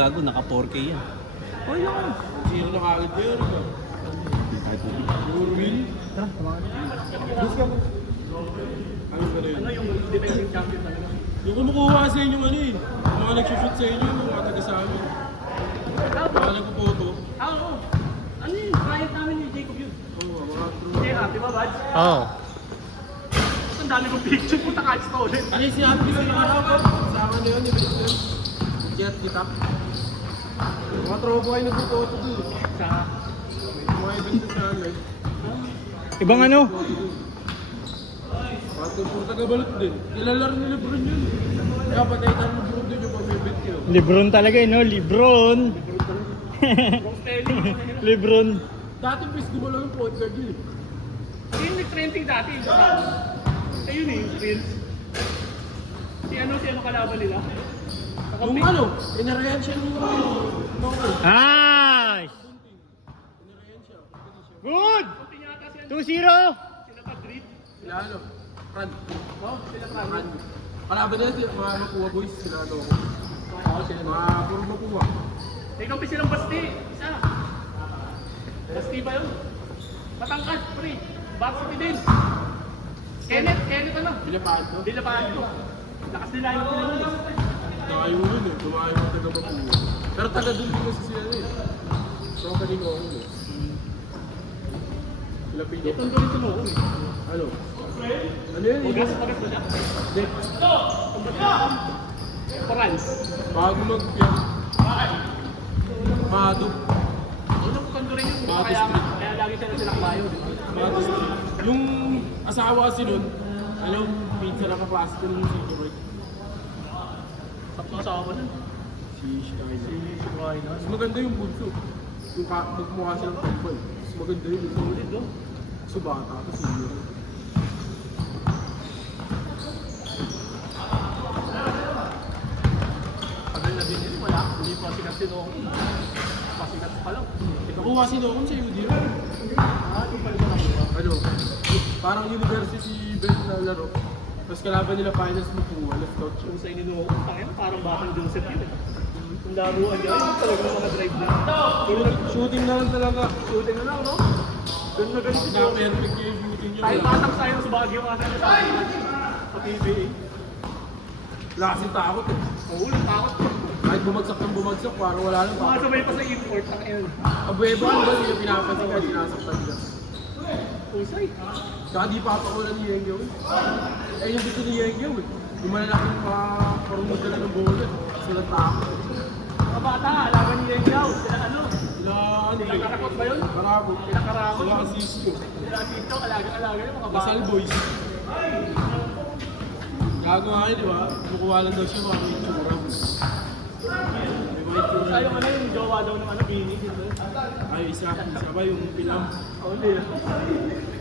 Gago, naka 4K yan. Oh, yun. Zero na kagad yun. Hindi tayo tubig. Puro win. Tara, tamahan. Ano ba rin? Ano yung defending champion talaga? Yung kumukuha sa inyo ano eh. Yung mga nagsushoot sa inyo, yung mga taga sa amin. Mga nagpupoto. Oo. Ano yun? Client namin ni Jacob yun. Oo, mga true. Hindi, di ba, Bad? Oo. Ang dami kong picture, puta kahit stolen. Ano yung sinabi ko sa mga araw ko? Sa akin na yun, yung business. Jet, kita. Mga tropa kayo nagpupoto dun. Sa... Mga event sa amin. Ibang ano? Pati puro taga-balot din. Kilala rin ni Lebron yun. Kaya patay tayo ng Lebron din yung pag-event yun. Lebron talaga no? Lebron. Wrong spelling. Lebron. Dati bis gumalaw yung point guard yun. Yung nag-trending dati yung kasama. Ayun eh, Reels. Si ano kalaban nila? Yung ano, inarayan siya nung Nice! Good! Kunti yata si 2-0! sila Madrid. Sila ano, Fran. Oh, sila Fran. Fran. Kalaban na sila, mga makuha boys, sila ano. Mga puro makuha. May kampi silang Basti. Isa. Basti ba yun? Matangkad, pre. Varsity din. Kenneth ano? Pinapaan to. Dilapaan ko. Lakas nila yung pinangulis. Tumayo yun eh, tumayo yung taga makuha. Pero taga dun din kasi sila eh. So kanino ako eh. Lapin Ito ang ganito mo. Ano? Ano yun? Ugas ba siya? Hindi. Paran. Bago mag-piyak. Mado. Unang kanto rin yung kaya lagi siya na sinakbayo. Mado Street. Yung asawa kasi nun, ano, pizza na kaklase ko nung si Joy. Sakto asawa mo nun. Si Shine. Si Ryan. Mas maganda yung bunso. Yung magmukha silang tomboy. Mas maganda yun. Solid, no? Subata, tapos yun. Tagal na din yun, wala. Hindi pa sikat sinong. Pasikat pa lang. Nakuha si Nocon sa UD. Di pa rin nakuha. Ano, parang university best na laro. Tapos kalaban nila finals makuha, left out siya. Kung sa inyo parang batang Joseph yun eh. Yung laruan niya, yung talagang mga drive na. Shooting na lang talaga. Shooting na lang, no? Ganun na ganun si Joseph. Na-perfect yung shooting niya. Tayo batang sayo sa Baguio kasi sa akin. Sa PBA. Wala kasing takot eh. Oo, takot. Kahit bumagsak ng bumagsak, parang wala lang Mga takot. sabay pa sa import ng L. Abuebo, ano ba yung pinapansin ka, sinasaktan ka. Usay. Saka di papakulan ni Yengyo eh. Eh yung gusto ni Yengyo eh. Yung malalaking parumod ka na ng bola. Sila takot. Mga bata, alaban ni Lengyao. Sila ano? Sila ano Sila eh. Karakot ba yun? Karabo. Sila Karakot. Sila Asisio. Sila Tito, alaga-alaga yung mga bata. Lasal Boys. Gagawa kayo di ba? Kukuha lang daw siya mga itsura. May mga itsura. Sa yung ano yung jowa daw ng ano, Bini. Dito. Ay, isa ba yung pilam? Oh, hindi.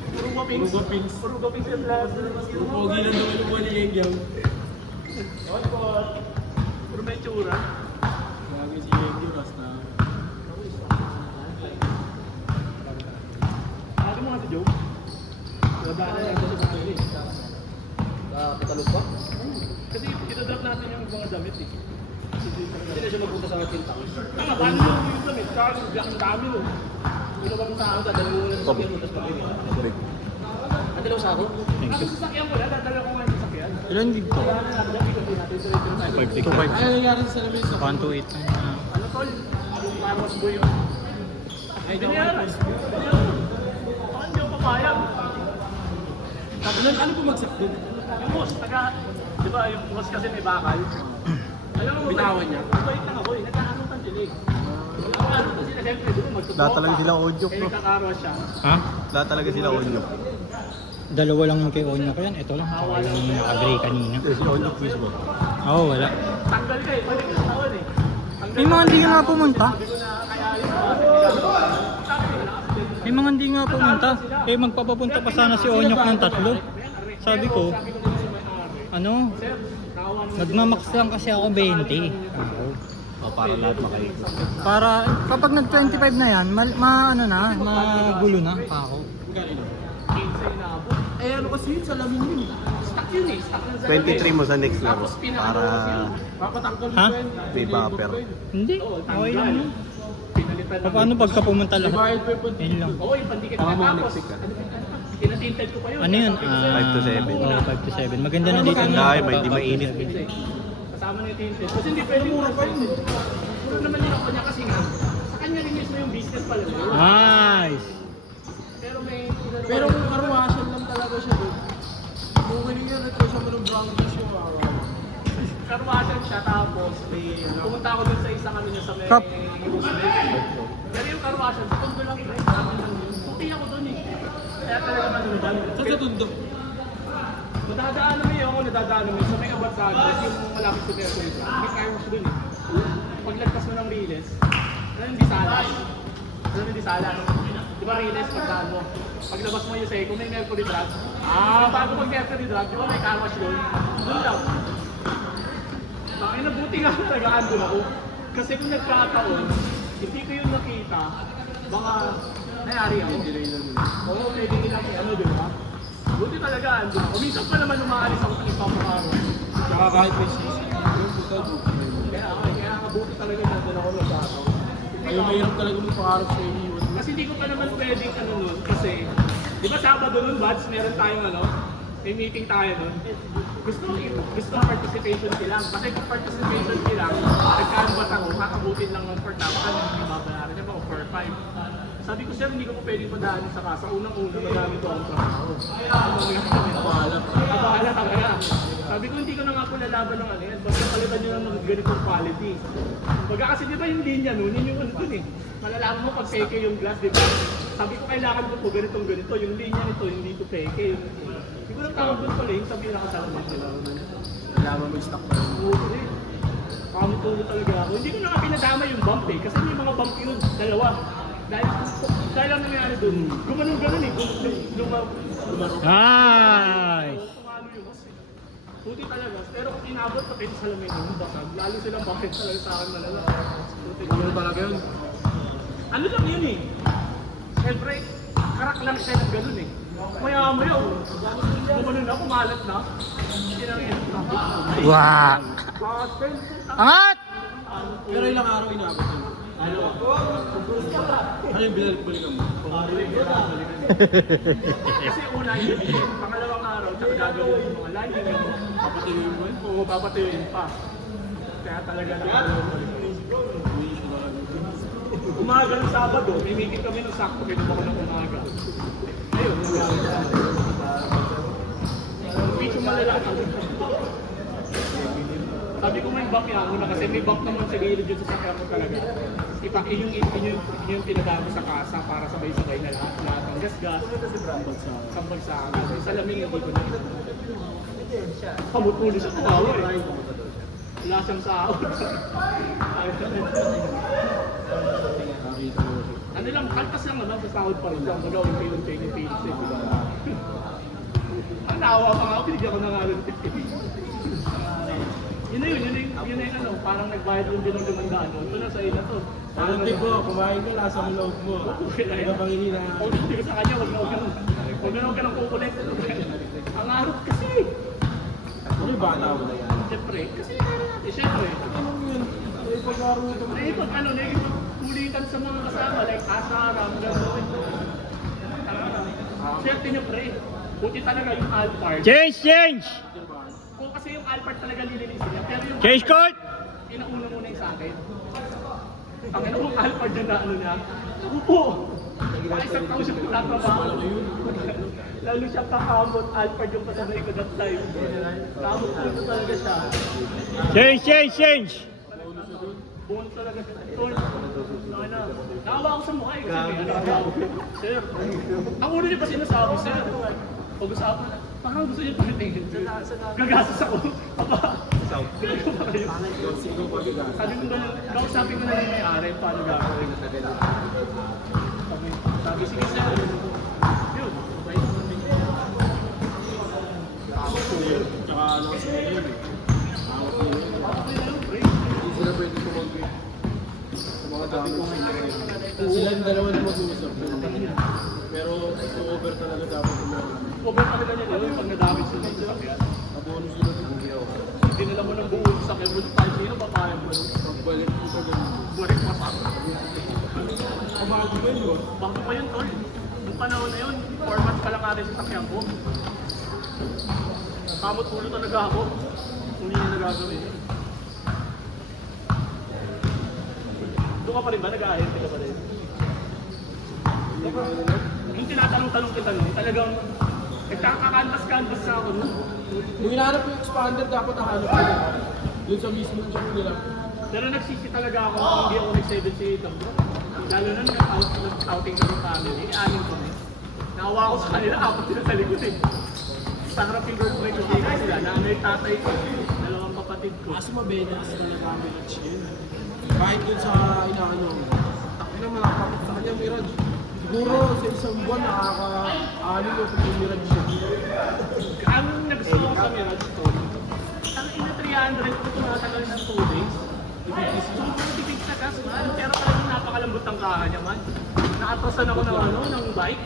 Puro guwapings. Puro guwapings. Puro guwapings yung lahat. Puro pogi lang daw yung buwan ni Yengyo. Ewan ko. Puro may tsura. Grabe si Yengyo, Rasta. Ano mo nga si Joe? Labanan lang siya sa kanila eh. Katalog pa? Kasi ito-drop natin yung mga damit eh. Hindi na siya magpunta sa ating tao. Tanga, paano yung damit? Kaya ang dami nun. Hindi naman tao. Dadali mo ng sasakyan mo, tapos pag-ibig. Ang dalaw sa ako? Ang sasakyan ko na, dadala ko nga yung sasakyan. Ilan gig to? Kaya na natin, ikutin natin sa ito tayo. 5 Ano nangyari sa namin sa 128 na. Ano tol? Anong parwas mo yun? Ay, Binayaran. Baka hindi ako papayag. Ano bumagsak dun? Yung boss, di ba yung boss kasi may bakal? Alam mo, Bitawan niya? Bait lang ako eh, nagkakanutan sila eh. Nagkakanutan sila, siyempre, doon magtutropa. Lahat talaga sila audio, Eh, bro. nagkakarwa siya. Ha? Lahat talaga sila audio. Dalawa lang yung kay Onya ko yan. Ito lang. Saka yung naka-gray kanina. Si audio mismo. Oo, wala. Tanggal ka eh, pwede ka tawan eh. May mga hindi nga pumunta. Sabi ko na kaya yun, sabi ko May mga hindi nga pumunta. Eh magpapapunta pa sana si Onyok ng 3. Sabi ko, ano? Nagmamax lang kasi ako 20. O, para lahat makaikot. Para kapag nag-25 na yan, ano na, magulo na pa ako. Kanino? 15 na ako. Eh ano kasi yun, salamin yun. Stock yun eh. Stock ng 23 mo sa next laro. Tapos pinakano Para yun. Papatanggal Ha? mo yan. may buffer. Hindi, Oo, okay lang yun. Pinalitan ng... Paano pagka pumunta lahat? Bayad pa yung Yun lang. Oo, yung pandikit Baka na tapos. mag-next ka. Tinatinted ko pa yun. Ano yun? 5 to 7. Oh, 5 to 7. Maganda na dito. Maganda, may hindi mainit. Kasama na yung tinted. Kasi hindi pwede mura pa yun. Puro naman yung ako niya kasi nga. Sa kanya rin mismo yung business pala. Nice! Pero may... Pero kung karwasan lang talaga siya doon. Kung kanina nag-try mo ng Broncos yung Karwasan siya tapos pumunta ako dun sa isang ano niya sa may Cup. Pero yung karwasan, sa tondo lang rin. Sabi lang yun. Puti ako dun eh. Kaya talaga manunudan. Saan sa tundo? Nadadaanan mo yun ako, nadadaanan mo yun. Sa may Abatsagas, yung malapit sa Mercury. May fireworks dun eh. Paglagpas mo ng Riles, ano yung Disalas? Ano yung Disalas? Di ba Riles, pagdaan mo? Paglabas mo yung Seiko, may Mercury Drive. Bago mag Mercury Drive, di ba may car wash doon? Doon lang. Bakit nabuti nga talagaan doon ako. Kasi kung nagkataon, hindi ko yung nakita, baka nayari ako. Oo, pwede nilang ano, di ba? Buti talaga andun ako. Minsan pa naman umaalis ako sa ipapakaro. Saka kahit may sisi. Yung puta doon. Kaya buti talaga nandun ako nagkataon. Ayaw mahirap talaga magpakarap sa iyo. Kasi hindi ko pa naman pwedeng ano nun, kasi, di ba Sabado nun, Bads, meron tayong ano, may meeting tayo nun. Gusto participation silang. Kasi kung participation silang, nagka-anbat ako, kakabutin lang ng 4,000, hindi babayaran niya ba o 4,500. Sabi ko, sir, hindi ko po pwedeng padaanin sa kasa. Unang-una, madami ko ang trabaho. Bahala talaga. Sabi ko, hindi ko na nga po lalaban ng ano yan. Basta palitan nyo lang ng ganitong quality. Baga kasi di ba yung linya nun, yun yung ano dun eh. Malalaman mo pag peke yung glass, di ba? Sabi ko, kailangan ko po ganitong ganito. Yung linya nito, hindi to peke. Hindi ko lang tawag doon pala yung sabi na kasama nila. Kailangan mo stock pa rin. Oo eh. Pamutulo talaga ako. Hindi ko na nga pinadama yung bump eh. Kasi may mga bump yun, dalawa. Dahil lang nangyari doon, gumanon-ganon eh. Nice! Tumalo yung boss eh. Puti talaga. Pero kung inabot pa kayo sa salamin yung basag, lalo silang bakit talaga sa akin malala. Puti Ano talaga yun? Ano lang yun eh. Siyempre, karak lang siya ng ganun eh. Maya-maya oh. Gumanon na, kumalat na. Kinangin na. Wow! Angat! Pero ilang araw inabot yun? Ano yung binalik-balikan mo? Kasi una yun, pangalawang araw, tsaka gagawin yung mga lighting yung papatuyuin mo yun, o papatuyuin pa. Kaya talaga umaga ng Sabado, may meeting kami ng sakto, kinuha ko ng umaga. Ayun, nangyari sa akin. Medyo malalaki. Sabi ko may back yan una kasi may back naman sa gilid yun sa sakyan mo talaga. Yung pinadama sa kasa para sabay-sabay na lahat ng gas-gas. Sambagsakan. Yung salamin hindi ko na. Pamutulo siya tumawa eh. Wala siyang sahod. Ano lang, kaltas lang naman sa sahod pa rin. Ang magawin kayo ng training page eh. Ang naawa pa nga ako, binigyan ko na nga ng 50. Yun na yun na yung ano, parang nagbayad yung binang-dumandaan. Ito na sa ina to. Parang tip mo, kumain ka, nasa ang loob mo. Hindi ka pang hinina. Huwag ko sa kanya, huwag ka nang kukulit. Ang arot kasi. Ano yung bata mo na yan? Siyempre, kasi siyempre. Ano yun? Ay, pag-aro ito. Pag ano, kulitan sa mga kasama, like asaram, gano'n. Siyempre niya pre, buti talaga yung Alphard. Change! Kung kasi yung Alphard talaga nililisin niya, pero yung Change court! inauna muna yung sa akin. Ang ano mong Alphard yun na ano niya, upo! Mga isang taon siya pinatrabaho. Lalo siya kakamot, Alphard yung kasabay ko that time. Kamot po talaga siya. Change! Buwan talaga siya. Nakawa ako sa mukha eh kasi may ano ako. Sir, ang ulo niya pa sinasabi, sir. Pag-usapan na, parang gusto niya pagtingin. Gagastos ako. Papa, pinagawa pa kayo. Sabi ko gano'n, kausapin ko na yung may-ari, paano gagawin. Sabi, sige sir. Yun. Tsaka ano kasi yun eh. Awat nila yun. Bakit nila yun, pre? Hindi sila pwede tumagpit. Sa mga mag-damage. Sila yung dalawa na mag-uusap. Pero over talaga dapat yung meron. Over talaga niya nila yung pag nadamage sila sa sakyan. Abono sila ng Hindi nila mo ng buong sakyan mo. 5 kilo, papaya mo. pagbalik ko sa ganun. Burik pa pa. Kumago ba yun? Bago pa yun, tol. Nung panahon na yun, 4 months pa lang natin sa sakyan ko. Kamot ulo talaga ako. Hindi niya nagagawin. Doon ka pa rin ba? Nag-ahente ka pa rin? Yung tinatanong-tanong kita nun, talagang nagkakakanvas-canvas na ako nun. Nung hinahanap yung expander, dapat nahanap ko na. Yun sa mismo siya nila. Pero nagsisi talaga ako kung hindi ako nag-78 ang bro. Lalo na nag-outing kami family, anim kami. Naawa ko sa kanila, apat sila sa likod eh. Sarap yung girlfriend ko dito sila, nanay tatay ko, dalawang kapatid ko. Kaso mabenas talaga kami na chill. Kahit dun sa inaano, takin na makakapit sa kanya Mirage. Siguro sa isang buwan nakaka-anin o kung Mirage siya. Ang nag-slow ko sa Mirage to, ang ina 300 ko tumatagal ng 2 days. Tipid sa gas man, pero talagang napakalambot ang kaha niya man. Nakatrasan ako ng ano, ng bike.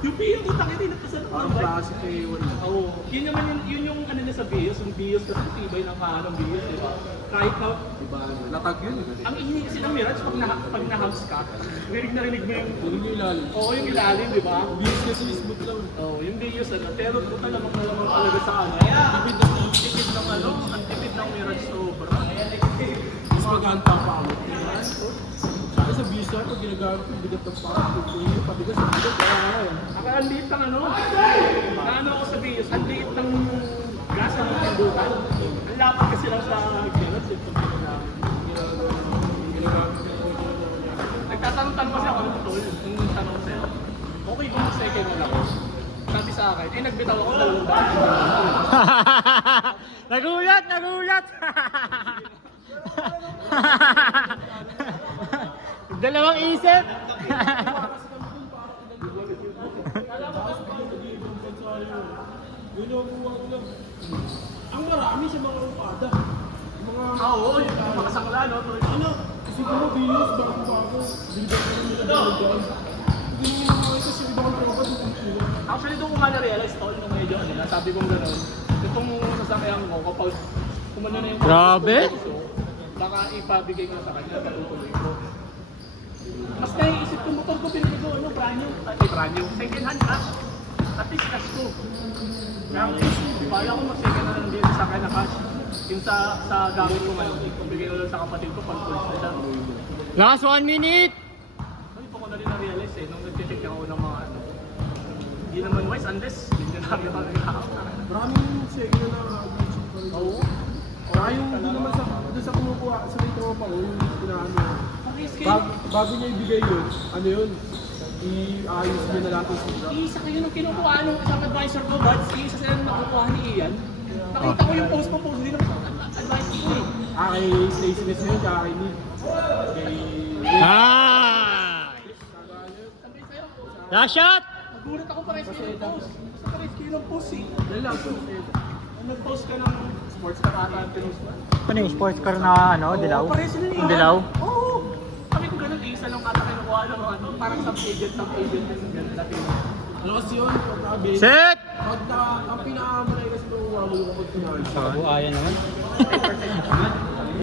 Yung Bios, yung takit din, natasan ako ng Parang bike. klase kay Ewan. Oo, yun naman yun yung ano na sa Bios, yung Bios kasi tibay ng kaha ng Bios, di ba? Kahit na, Diba? Latag yun eh. ang ini kasi ng Mirage pag na-house ka, rinig na rinig mo yung, Yun yung ilalim. oo yung ilalim, di ba? Bios kasi smooth lang. Oo, yung Bios ano, pero puta lamang talaga sa ano, tipid ng ano, ang tipid ng Mirage sobra. Mas maghanta pa ako. Saka sa Bios na, pag ginagamit ko, bigat ng pa. Yung patigas sa bigat. Ang liit ng ano, naano ako sa Bios, ang liit ng gas ng pindutan. Ang lapad kasi lang sa Mirage, yung nagtatanong-tanong kasi ako ng tol, nung tanong ko sa'yo, okay ba mag-second hand ako? Sabi sa akin, eh nagbitaw ako sa loob. Nagulat! Nagulat! Dalawang isip! Yun yung kuha ko lang. Ang marami sa mga upada. Yung mga... Oo, yung mga sakla, no? Ano? Kasi ko mo, Bios, bago-bago. Biligan ko nila dalagaan. Hindi nyo yung mga ito sa ibang tropa, dito nila. Actually, doon ko nga na-realize, tol, nung medyo, ano, sabi kong gano'n, itong sasakyan ko, kapag kumano na yung Grabe! puso, baka ipabigay ko na sa kanya, patutuloy ko. Mas naiisip ko, motor ko pinili ko, ano, brand new, second hand cash. At least cash ko. Kaya bala ko mag-second hand lang din sa akin na cash. Yung sa gamit ko ngayon, ibigay ko lang sa kapatid ko pag pulis na siya. Last 1 minute! Hindi po ko na rin na-realize eh, nung nag-check ako ng mga ano. Hindi naman wise unless hindi na namin ako nag-hack. Maraming second na nag-YouTube pa rin. Oo. Saka yung doon naman sa, doon sa kumukuha, sa may tropa ko, yung pinaano. Bago niya ibigay yun, ano yun? I-ayos niya na lahat yung sila. Isa kayo nung kinukuha nung isang advisor ko, but isa sila nung nakukuha ni Ian. Nakita ko yung post din ng advisor ko eh. Kay Stacy yun, kay Nick. Kay... Ah! Sabi sa'yo, Last shot! nagulat ako pares kayo ng post. Basta pares kayo ng post eh. Dahil lang, Nag-post ka ng sports ka ata ang pinost mo. Ano yung sports car na ano, dilaw? Oo, pares sila ni Yung Ian. dilaw? Oo. Sabi ko ganun, isa lang ata kinukuha ng mga to. Parang sub-agent yung ganun natin. ano kasi yun, pagkabi. Set! Pag ang pinakamalay kasi nung uwa mo yung kapag pinahal. Sabu, ayan naman.